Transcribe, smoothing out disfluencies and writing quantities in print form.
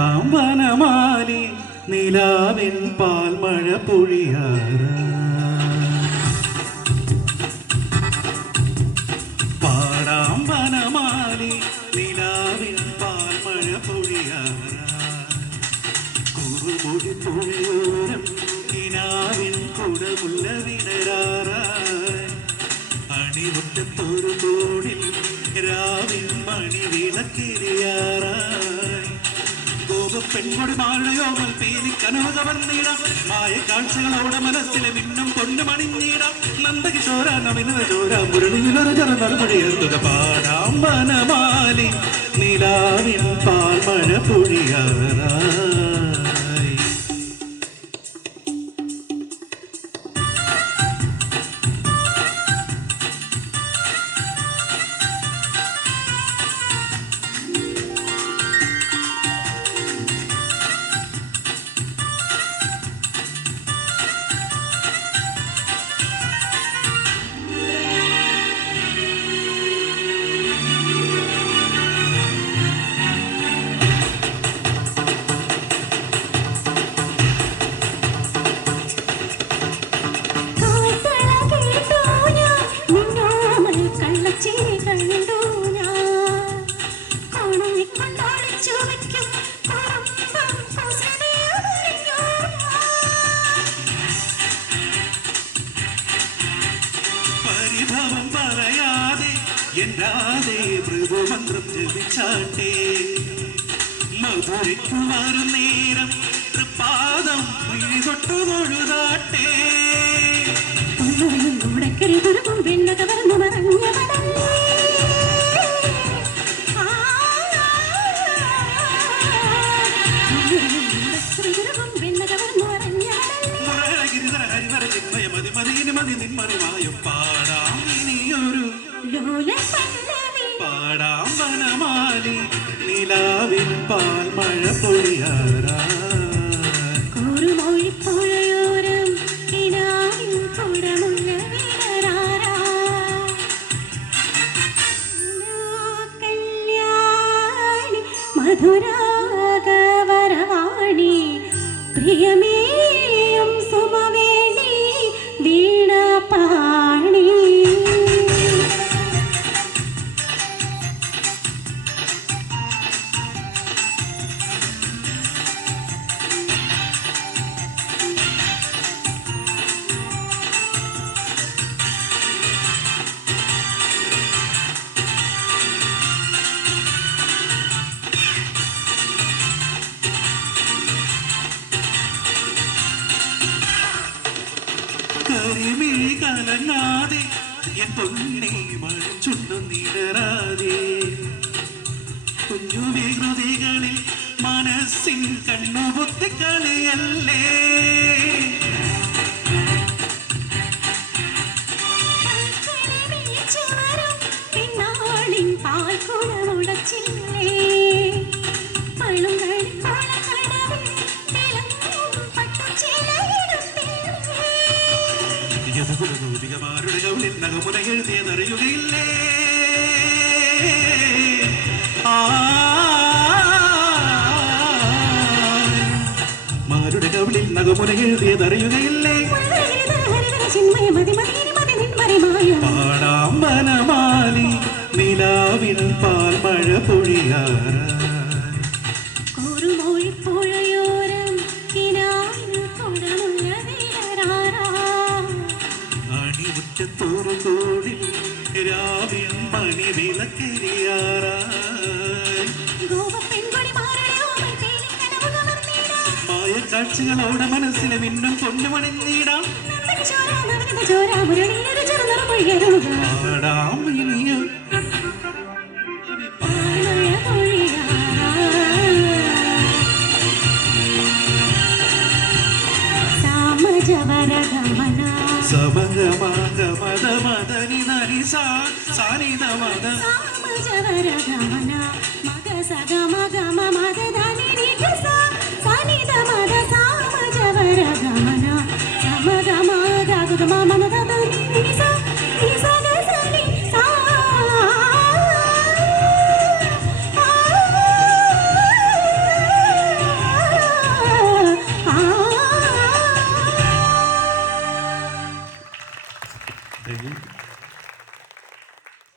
പാടാം വനമാലി നിലാവിൻ പാൽമഴ പൊഴിയാറ. പാടാം വനമാലി നിലാവിൻ പാൽമഴ പൊഴിയാറ. കുറുമുടി പുഴയോരം കിനാവിൻ കുടമുല്ല വിടരാറായി. അണിമുറ്റത്തൊരു തോടിൽ രാവിൻ മണി വിളക്കിരിയാറായി. പെൺകൊടിമാരുടെ യോമൽ പേരി കനവ് കവർന്നിടാം. മായ കാഴ്ചകളോടെ മനസ്സിലെ മിന്നും കൊണ്ട് മണിഞ്ഞിടാം. നന്ദകിശോര നവിന ചോര മുരളിയിലൊരു ചെറുമറുപടിയെത്തുക. പാടാം വനമാലി നിലാവിൻ പാൽമഴ പൊഴിയാറായി. പരിഭവം പറയാതെ എന്നാതെ മൃദുമന്ത്രം ജപിച്ചാട്ടെ. മധുരയ്ക്കുമാറും നേരം തൃപ്പാദം തൊട്ടു തൊഴുതാട്ടെ. പാടാം ഇനിയൊരു പാടാം വനമാലി നിലാവിൻ പാൽമഴ പൊഴിയാറാ. മധുരാഗവരവാണി പ്രിയമേയം സുമവേണി വീണപാണി. കരിമിഴി കലങ്ങാതെ എൻ പൊന്നെ മഴച്ചുണ്ടു നിടരാതെ. കുഞ്ഞു വികൃതികളിൽ മനസ്സിൻ കണ്ണുപൊത്തിക്കളിയല്ലേ. ൂതികമാരുടെ കവിളിൽ നഖമുന എഴുതിയതറിയുകയില്ലേ. മാരുടെ കവിളിൽ നഖമുന എഴുതിയതറിയുകയില്ലേ. പാടാം വനമാലി നിലാവിൻ പാൽമഴ പൊഴിയാറാ. അണിമുറ്റത്തോറുകോടിൽ രാവിൻ മണി വിളക്കിരിയാറായി. മായ കാഴ്ചകളോടെ മനസ്സിലെ മിന്നും പൊന്നുമണിഞ്ഞിടാം. പാടാം ഇനിയും സമഗമഗമദമദനി നനി സാനിദ മദ സമജവരഗമന മഗ സഗമഗമ മദദനി നിജസ സാനിദ മദ സമജവരഗമന സമഗമഗഗമ മദദനി നിജസ നിസഗ സനി സാ. Thank you.